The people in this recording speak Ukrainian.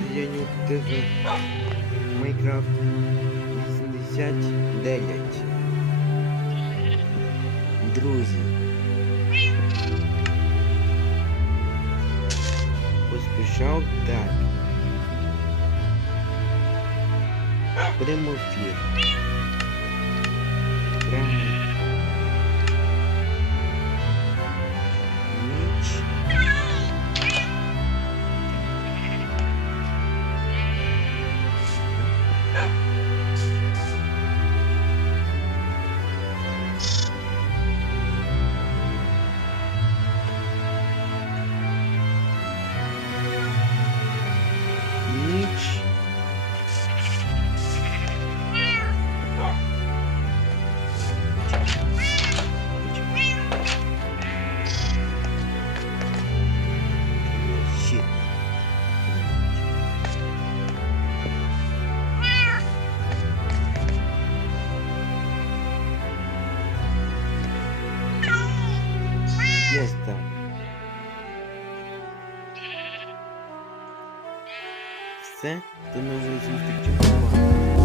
Янюк ТВ Майкрафт 89. Друзі. Поспішав так. Прямо ефір. fiesta. Все, до новых встреч.